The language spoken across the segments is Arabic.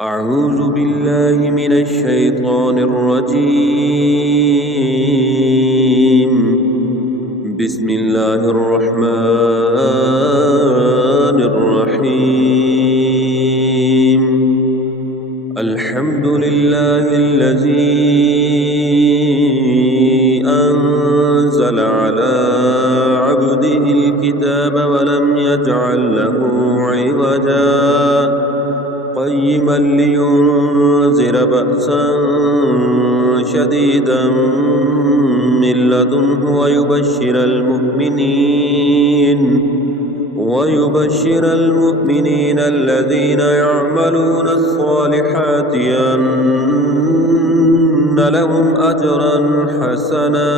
أعوذ بالله من الشيطان الرجيم. بسم الله الرحمن الرحيم. الحمد لله الذي أنزل على عبده الكتاب ولم يجعل له عوجا قيما لينذر بأسا شديدا من لدنه ويبشر المؤمنين الذين يعملون الصالحات أن لهم أجرا حسنا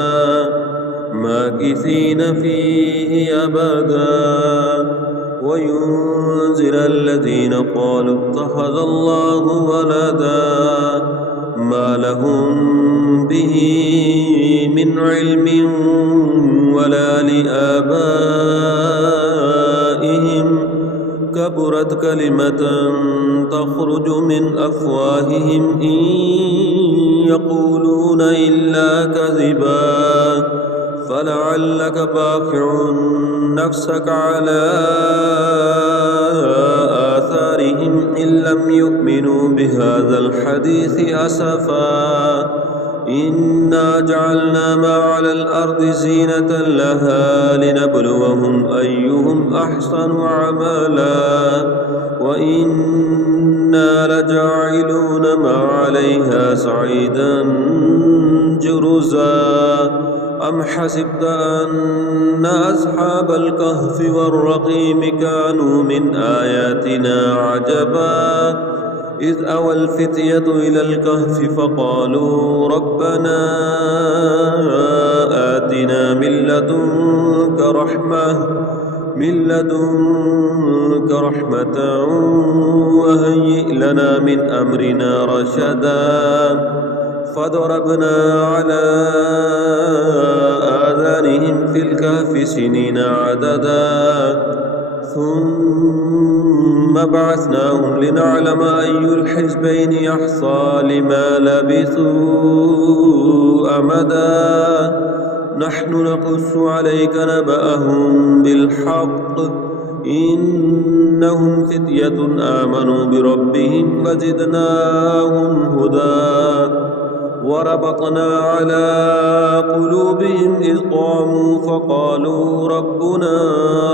ماكثين فيه أبدا وينذر الذين قالوا اتخذ الله ولدا ما لهم به من علم ولا لآبائهم كبرت كلمة تخرج من أفواههم إن يقولون إلا كذبا فلعلك باخع نفسك على آثارهم إن لم يؤمنوا بهذا الحديث أسفا إنا جعلنا ما على الأرض زينة لها لنبلوهم أيهم أحسن عملا وإنا لجاعلون ما عليها صعيدا جرزا أم حسبت أن أصحاب الكهف والرقيم كانوا من آياتنا عجبا إذ أوى الفتية إلى الكهف فقالوا ربنا آتنا من لدنك رحمة وهيئ لنا من أمرنا رشدا فضربنا على آذانهم في الكهف سنين عددا ثم بعثناهم لنعلم أي الحزبين يحصى لما لبثوا أمدا نحن نقص عليك نبأهم بالحق إنهم فتية آمنوا بربهم فزدناهم هدى وربطنا على قلوبهم إذ قاموا فقالوا ربنا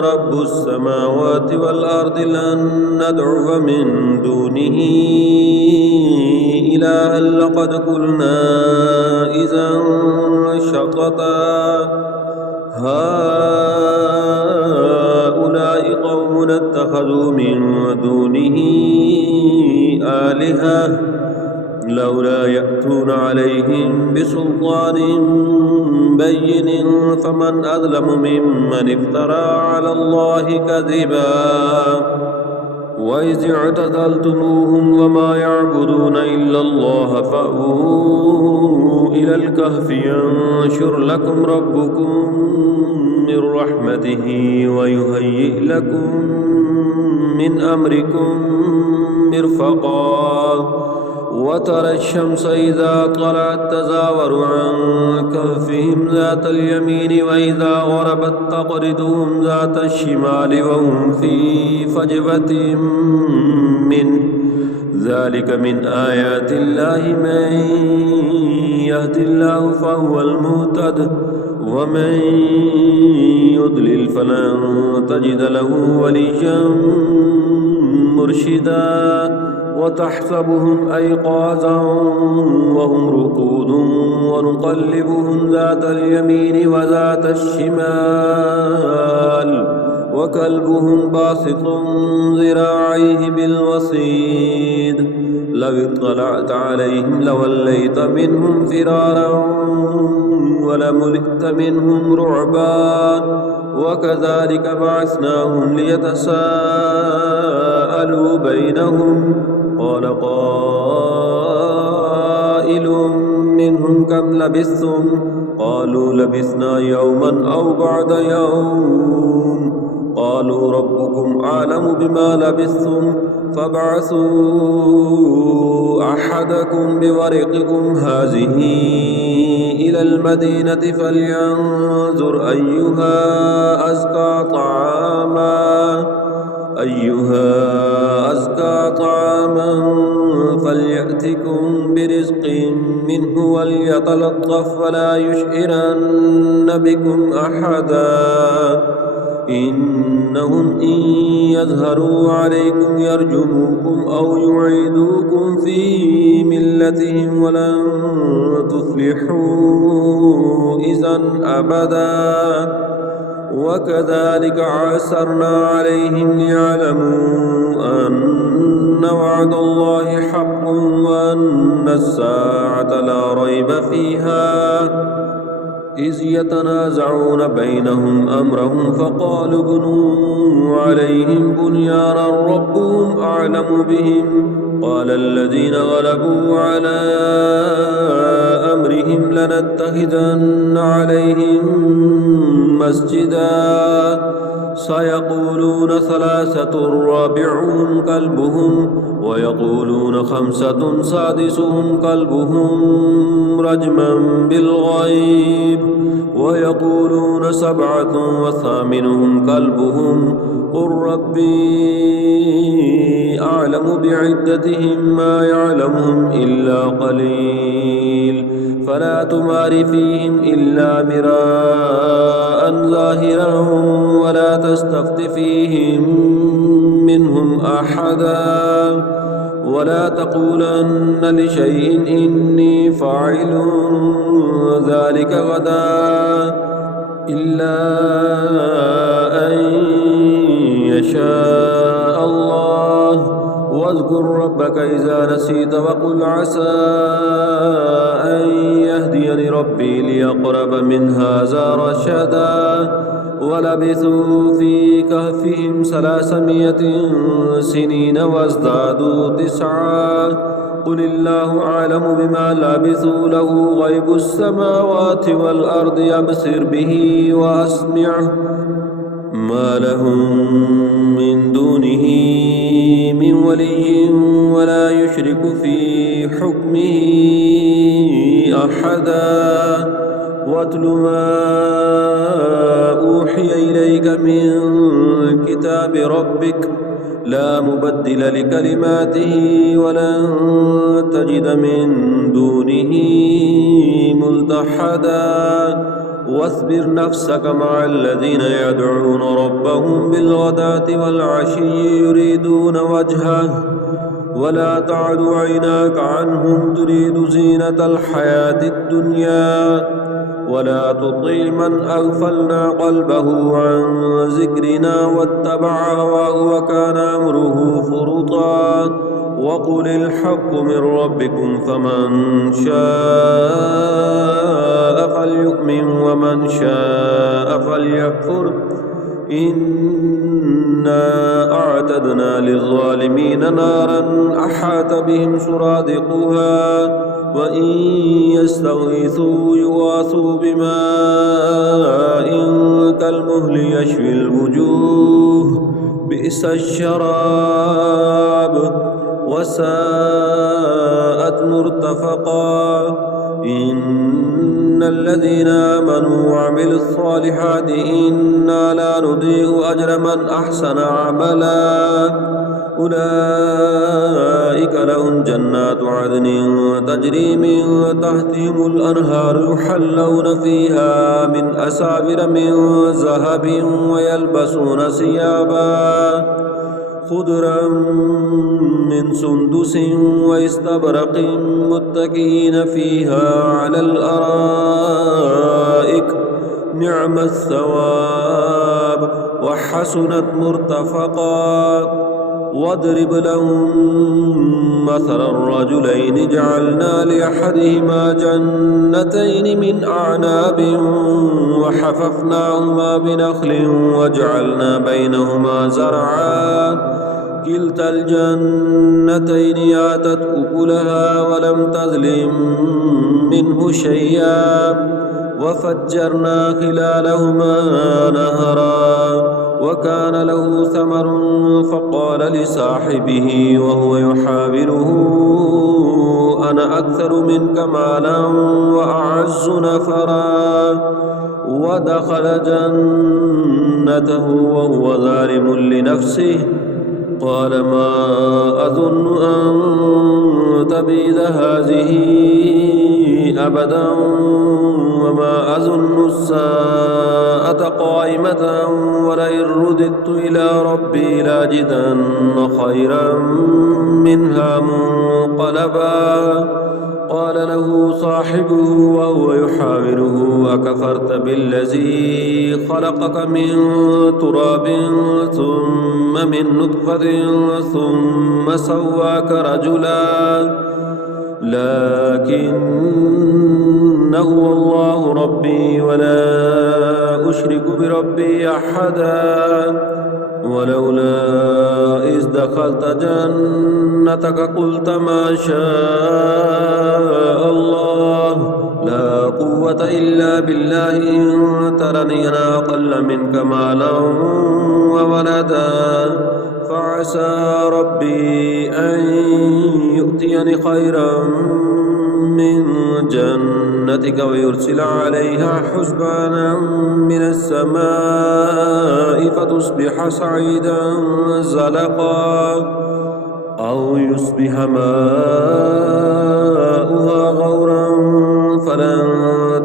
رب السماوات والأرض لن ندعو من دونه إلها لقد قلنا إذا شططا هؤلاء قوم اتخذوا من دونه آلهة لولا يأتون عليهم بسلطان بين فمن أظلم ممن افترى على الله كذبا وإذ اعتزلتموهم وما يعبدون إلا الله فأووا إلى الكهف ينشر لكم ربكم من رحمته ويهيئ لكم من أمركم مرفقا وترى الشمس إذا طلعت تزاور عن كهفهم ذات اليمين وإذا غربت تقرضهم ذات الشمال وهم في فجوة منه ذلك من آيات الله من يهد الله فهو المهتد ومن يضلل فلن تجد له وليا مرشدا وتحسبهم أيقاظا وهم رقود ونقلبهم ذات اليمين وذات الشمال وكلبهم باسط ذراعيه بالوصيد لو اطلعت عليهم لوليت منهم فرارا ولملئت منهم رعبا وكذلك بعثناهم ليتساءلوا بينهم قال قائل منهم كم لبثتم قالوا لبثنا يوما أو بعد يوم قالوا ربكم أعلم بما لبثتم فابعثوا أحدكم بورقكم هذه إلى المدينة فلينظر أيها أزكى طعاما فليأتكم برزق منه وليتلطف ولا يشعرن بكم أحدا إنهم إن يظهروا عليكم يرجموكم أو يعيدوكم في ملتهم ولن تفلحوا إذا أبدا وكذلك عسرنا عليهم ليعلموا أن وعد الله حق وأن الساعة لا ريب فيها إذ يتنازعون بينهم أمرهم فقالوا ابنوا عليهم بنيانا ربهم أعلم بهم قال الذين غلبوا على أمرهم لنتخذن عليهم مسجدا سيقولون ثلاثة رابعهم كلبهم ويقولون خمسة سادسهم كلبهم رجما بالغيب ويقولون سبعة وثامنهم كلبهم قل ربي أعلم بعدتهم ما يعلمهم إلا قليل فلا تمار فيهم إلا مراء ظاهرا ولا تستفت فيهم منهم أحدا ولا تقولن لشيء إني فاعل ذلك غدا إلا أن يشاء الله واذكر ربك إذا نسيت وقل عسى أن يهديني ربي ليقرب من هذا رشدا ولبثوا في كهفهم 300 سنين وازدادوا 9 قل الله أعلم بما لبثوا له غيب السماوات والأرض يبصر به وأسمعه ما لهم من دونه من ولي ولا يشرك في حكمه أحدا واتل ما أوحي إليك من كتاب ربك لا مبدل لكلماته ولن تجد من دونه ملتحدا واصبر نفسك مع الذين يدعون ربهم بالغداة والعشي يريدون وجهه ولا تعد عيناك عنهم تريد زينة الحياة الدنيا ولا تطع من أغفلنا قلبه عن ذكرنا واتبع هواه وكان أمره فرطا وقل الحق من ربكم فمن شاء فليؤمن ومن شاء فليكفر إنا أعتدنا للظالمين نارا أحاط بهم سرادقها وإن يستغيثوا يغاثوا بماء كالمهل يشوي الوجوه بئس الشراب وساءت مرتفقا إن الذين آمنوا وعملوا الصالحات إنا لا نضيع أجر من أحسن عملا أولئك لهم جنات عدن تجري من تحتهم الأنهار يحلون فيها من أساور من ذهب ويلبسون ثيابا خضرا من سندس واستبرق متكئين فيها على الأرائك نعم الثواب وحسنت مرتفقا واضرب لهم مثل الرجلين جعلنا لأحدهما جنتين من أعناب وحففناهما بنخل وجعلنا بينهما زرعا كلتا الجنتين آتت أكلها ولم تظلم منه شيئا وفجرنا خلالهما نهرا وكان له ثمر فقال لصاحبه وهو يحاوره منك مالا وأعز نفرا ودخل جنته وهو ظالم لنفسه قال ما أظن أن تبيد هذه أبدا وما أظن الساعة قائمة ولئن رددت إلى ربي لاجدن خيرا منها منقلبا قال له صاحبه وهو يحاوره أكفرت بالذي خلقك من تراب ثم من نطفة ثم سواك رجلا لكنه الله ربي ولا أشرك بربي أحدا ولولا إذ دخلت جنتك قلت ما شاء الله لا قوة إلا بالله إن ترني أنا أقل منك مالا وولدا فعسى ربي أن يؤتيني خيرا من جنتك ويرسل عليها حسبانا من السماء فتصبح صعيدا زلقا أو يصبح ماؤها غورا فلن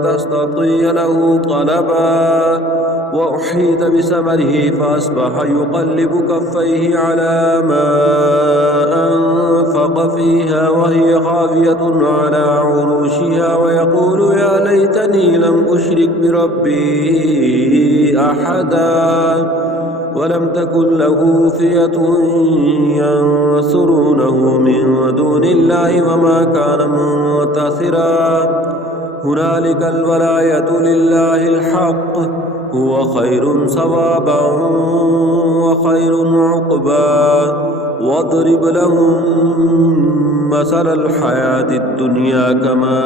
تستطيع له طلبا وأحيط بثمره فأصبح يقلب كفيه على ما أنفق فيها وهي خاوية على عروشها ويقول يا ليتني لم أشرك بربي أحدا ولم تكن له فئة ينصرونه من دون الله وما كان منتصرا هنالك الولاية لله الحق هو خير ثوابا وخير عقبا واضرب لهم مثل الحياة الدنيا كماء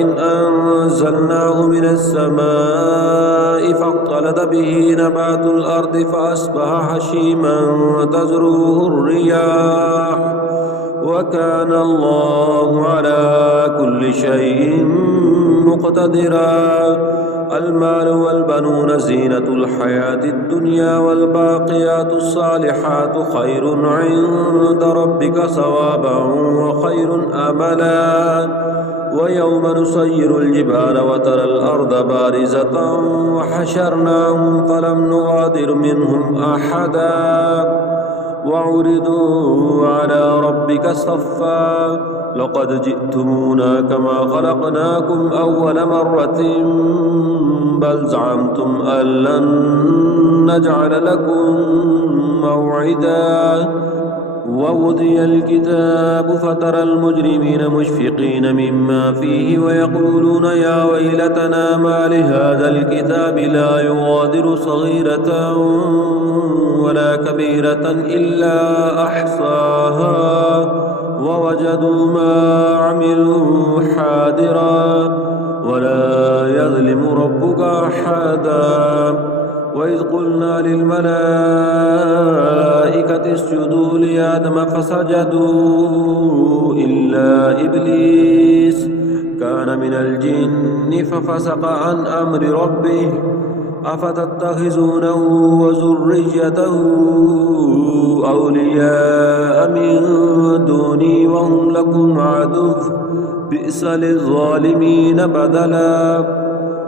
إن أنزلناه من السماء فاختلط به نبات الأرض فأصبح هشيما تذروه الرياح وكان الله على كل شيء مقتدرا المال والبنون زينة الحياة الدنيا والباقيات الصالحات خير عند ربك ثوابا وخير أملا ويوم نسير الجبال وترى الأرض بارزة وحشرناهم فلم نغادر منهم أحدا وعرضوا على ربك صفا لقد جئتمونا كما خلقناكم أول مرة بل زعمتم أن لن نجعل لكم موعدا ووضي الكتاب فترى المجرمين مشفقين مما فيه ويقولون يا ويلتنا ما لهذا الكتاب لا يغادر صغيرة ولا كبيرة إلا أحصاها ووجدوا ما عملوا حاضرا ولا يظلم ربك أحدا وإذ قلنا للملائكة اسجدوا لآدم فسجدوا إلا إبليس كان من الجن ففسق عن أمر ربه أفتتخذونه وذريته أولياء من دوني وهم لكم عدو بئس للظالمين بدلا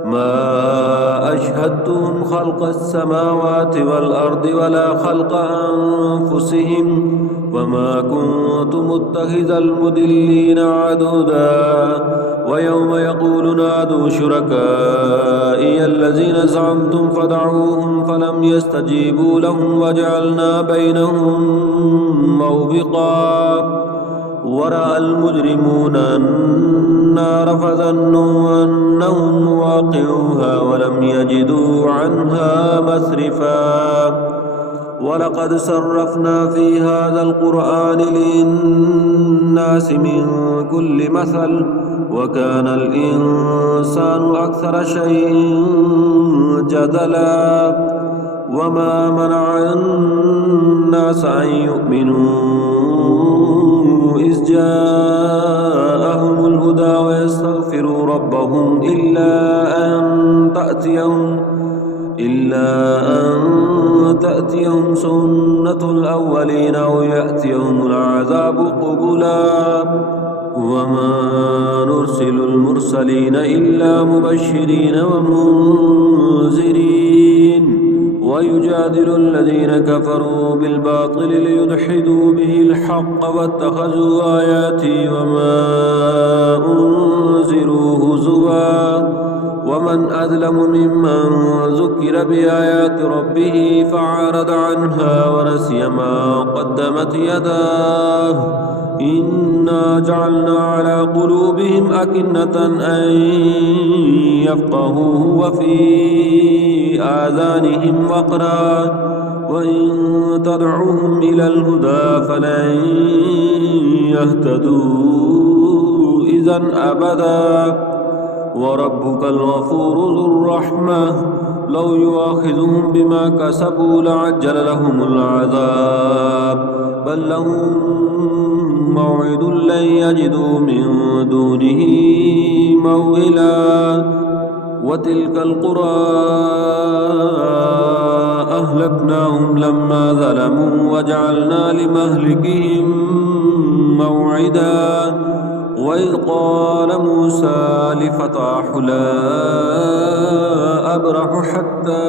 ما أشهدتهم خلق السماوات والأرض ولا خلق أنفسهم وما كنت متخذ المضلين عضدا ويوم يقول نادوا شركائي الذين زعمتم فدعوهم فلم يستجيبوا لهم وجعلنا بينهم موبقا ورأى المجرمون النار فظنوا أنهم واقعوها ولم يجدوا عنها مصرفا ولقد صرفنا في هذا القرآن للناس من كل مثل وكان الإنسان أكثر شيء جدلا وما منع الناس أن يؤمنوا إذ جاء ربهم إلا أن تأتيهم سنة الأولين أو يأتيهم العذاب قبلا وما نرسل المرسلين إلا مبشرين ومنذرين ويجادل الذين كفروا بالباطل ليدحدوا به الحق واتخذوا آياتي وما أنذروا هزوا ومن أظلم ممن ذكر بآيات ربه فأعرض عنها ونسي ما قدمت يداه إنا جعلنا على قلوبهم أكنة أن يفقهوه وفي آذانهم وقرا وإن تدعوهم إلى الهدى فلن يهتدوا إذا أبدا وربك الغفور ذو الرحمة لو يؤاخذهم بما كسبوا لعجل لهم العذاب بل لهم موعد لن يجدوا من دونه موئلا وتلك القرى أهلكناهم لما ظلموا وجعلنا لمهلكهم موعدا وإذ قال موسى لفتاه لا أبرح حتى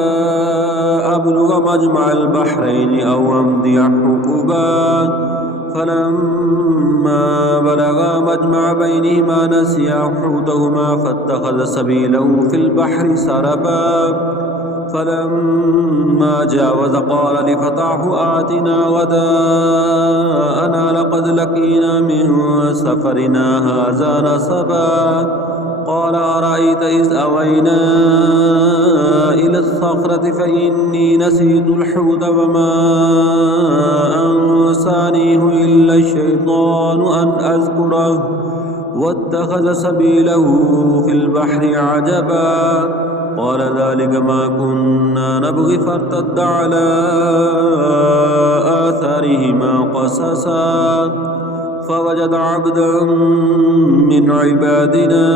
أبلغ مجمع البحرين أو أمضي حقبا فلما بلغا مجمع بينهما نسيا حوتهما فاتخذ سبيله في البحر سربا فلما جاوز قال لفتاه آتنا غداءنا لقد لقينا من سفرنا هذا نصبا قال أرأيت إذ أوينا إلى الصخرة فإني نسيت الحوت وما أنسانيه إلا الشيطان أن أذكره واتخذ سبيله في البحر عجبا قال ذلك ما كنا نبغي فارتد على آثارهما قصصا فوجد عبدا من عبادنا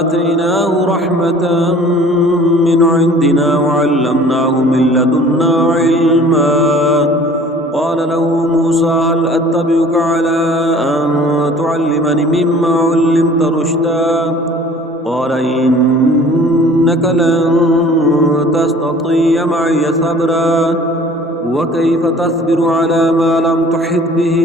آتيناه رحمة من عندنا وعلمناه من لدنا علما قال له موسى هل أتبعك على أن تعلمني مما علمت رشدا قال إنك لن تستطيع معي صبرا وكيف تصبر على ما لم تحط به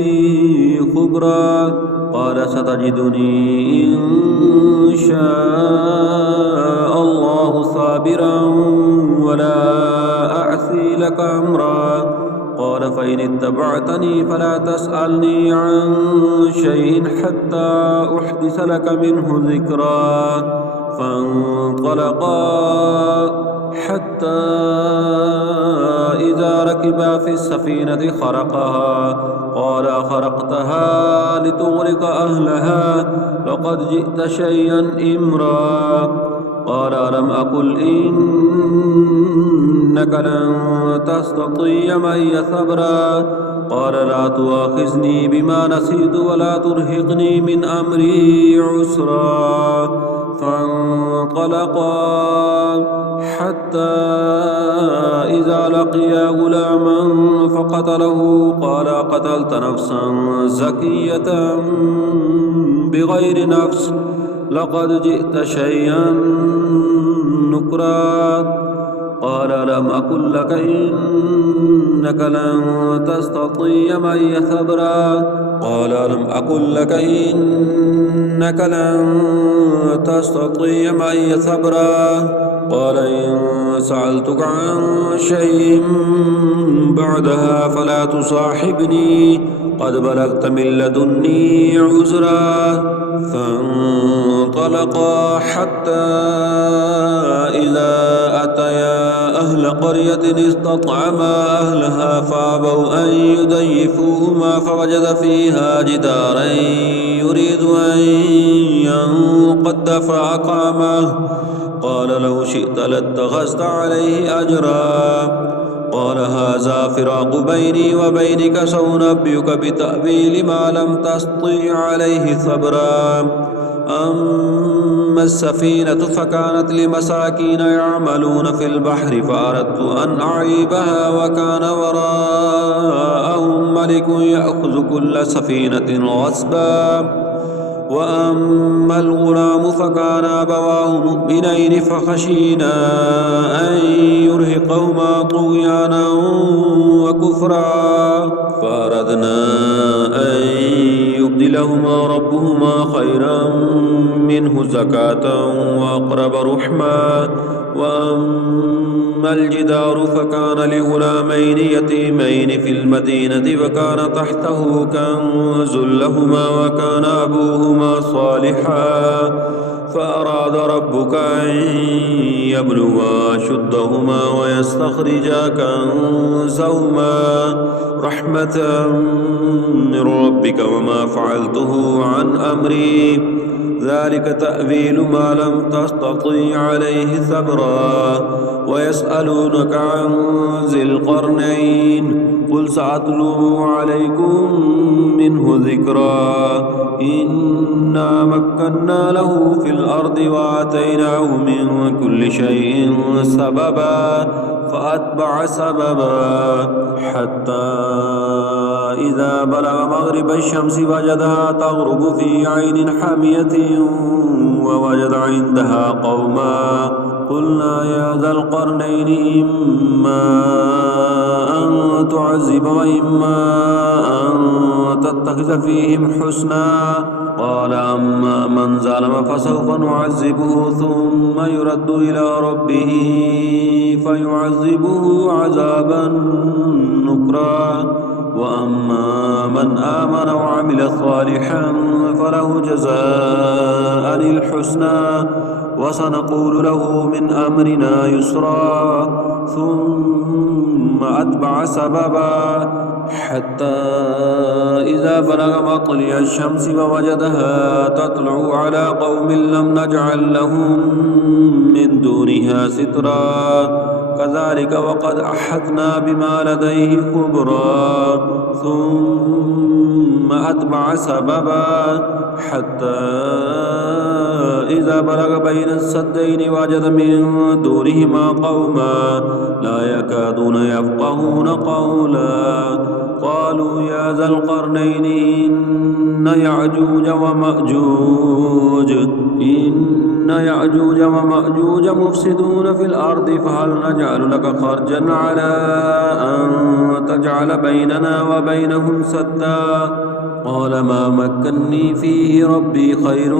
خبرا قال ستجدني إن شاء الله صابرا ولا أعصي لك أمرا قال فإن اتبعتني فلا تسألني عن شيء حتى أحدث لك منه ذكرا فانطلقا حتى إذا ركبا في السفينة خرقها قال خرقتها لتغرق أهلها لقد جئت شيئا إمرا قال ألم أقل إنك لن تستطيع معي صبرا قال لا تؤاخذني بما نسيت ولا ترهقني من أمري عسرا فانطلقا حتى إذا لقيا غلاما فقتله قال قتلت نفسا زكية بغير نفس لقد جئت شيئا نكرا قال لم أقل لك إنك لن تستطيع معي صبرا قال لم أقل لك إنك لن تستطيع معي صبرا قال إن سألتك عن شيء بعدها فلا تصاحبني قد بلغت من لدني عذرا فانطلقا حتى إذا أتيا أهل قرية استطعما أهلها فأبوا أن يضيفوهما فوجد فيها جدارا يريد أن ينقض فأقامه قال لو شئت لاتخذت عليه أجرا قال هذا فراق بيني وبينك سأنبئك بتأويل ما لم تستطع عليه صبرا أما السفينة فكانت لمساكين يعملون في البحر فأردت أن أعيبها وكان وراءهم ملك يأخذ كل سفينة غصبا. وأما الغلام فكان أبواه مؤمنين فخشينا أن يرهقهما طغيانا وكفرا فأردنا أن يبدلهما ربهما خيرا منه زكاة وأقرب رحما. وأما الجدار فكان لغلامين يتيمين في المدينة وكان تحته كنز لهما وكان أبوهما صالحا فأراد ربك أن يبلغا أشدهما ويستخرجا كنزهما رحمة من ربك وما فعلته عن أمري ذلك تأويل ما لم تستطيع عليه صبرا. ويسألونك عن ذي القرنين قل سأتلو عليكم منه ذكرا إنا مكنا له في الأرض وآتيناه من كل شيء سببا فأتبع سببا حتى إذا بلغ مغرب الشمس وجدها تغرب في عين حامية ووجد عندها قوما قلنا يا ذا القرنين إما أن تعذب وإما أن تتخذ فيهم حسنا قال أما من ظلم فسوف نعذبه ثم يرد إلى ربه فيعذبه عذابا نكرا وأما من آمن وعمل صالحا فله جزاء الحسنى وسنقول له من أمرنا يسرا ثم أتبع سببا حتى إذا بلغ مطلع الشمس ووجدها تطلع على قوم لم نجعل لهم من دونها سترا كذلك وقد أحطنا بما لديه خبرا ثم أتبع سببا حتى إذا بلغ بين السدين وجد من دونهما قوما لا يكادون يفقهون قولا قالوا يا ذا القرنين إن يأجوج ومأجوج مفسدون في الأرض فهل نجعل لك خرجا على أن تجعل بيننا وبينهم سدا قال ما مكني فيه ربي خير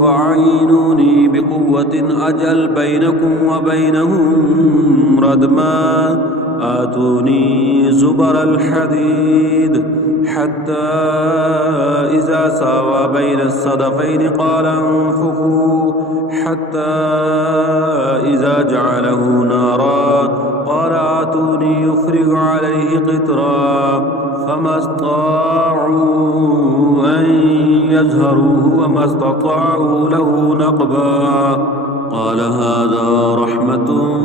فأعينوني بقوة أجعل بينكم وبينهم ردما آتوني زبر الحديد حتى إذا ساوى بين الصدفين قال انفخوا حتى إذا جعله نارا قال آتوني يفرغ عليه قطرا فما استطاعوا أن يظهروه وما استطاعوا له نقبا قال هذا رحمة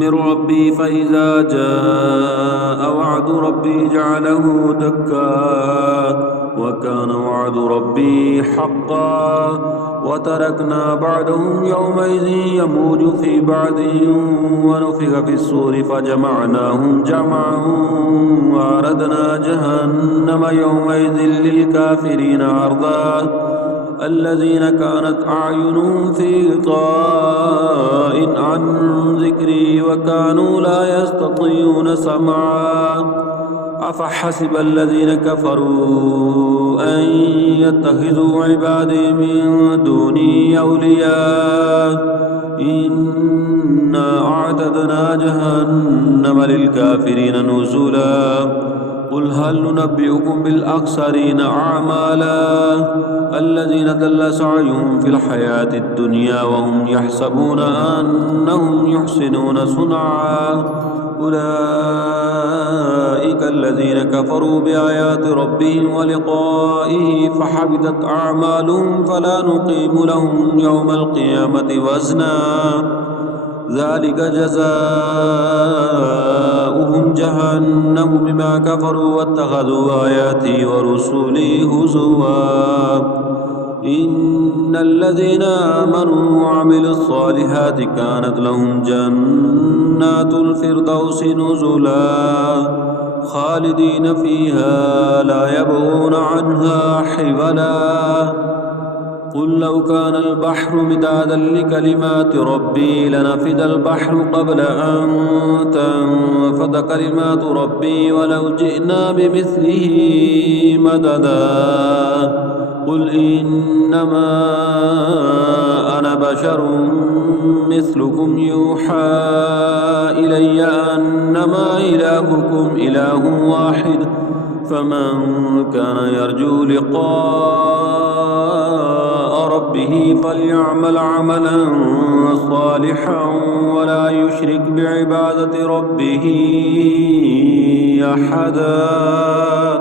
من ربي فإذا جاء وعد ربي جعله دكا وكان وعد ربي حقا وتركنا بعدهم يومئذ يموج في بعدهم ونفخ في الصور فجمعناهم جمعا وأعرضنا جهنم يومئذ للكافرين عرضا الذين كانت أعينهم في غطاء عن ذكري وكانوا لا يستطيعون سمعا أفحسب الذين كفروا أن يتخذوا عبادي من دوني أولياء إنا أعتدنا جهنم للكافرين نزلا قل هل ننبئكم بالأخسرين أعمالا الذين ضل سعيهم في الحياة الدنيا وهم يحسبون أنهم يحسنون صنعا أولئك الذين كفروا بآيات ربهم ولقائه فحبطت أعمالهم فلا نقيم لهم يوم القيامة وزنا ذلك جزاؤهم جهنم بما كفروا واتخذوا آياتي ورسولي هزوا إن الذين آمنوا وعملوا الصالحات كانت لهم جنات الفردوس نزلا خالدين فيها لا يبغون عنها حولا قل لو كان البحر مدادا لكلمات ربي لنفد البحر قبل أن تنفد كلمات ربي ولو جئنا بمثله مددا قل إنما أنا بشر مثلكم يوحى إلي أنما إلهكم إله واحد فمن كان يرجو لقاء ربه فليعمل عملا صالحا ولا يشرك بعبادة ربه أحدا.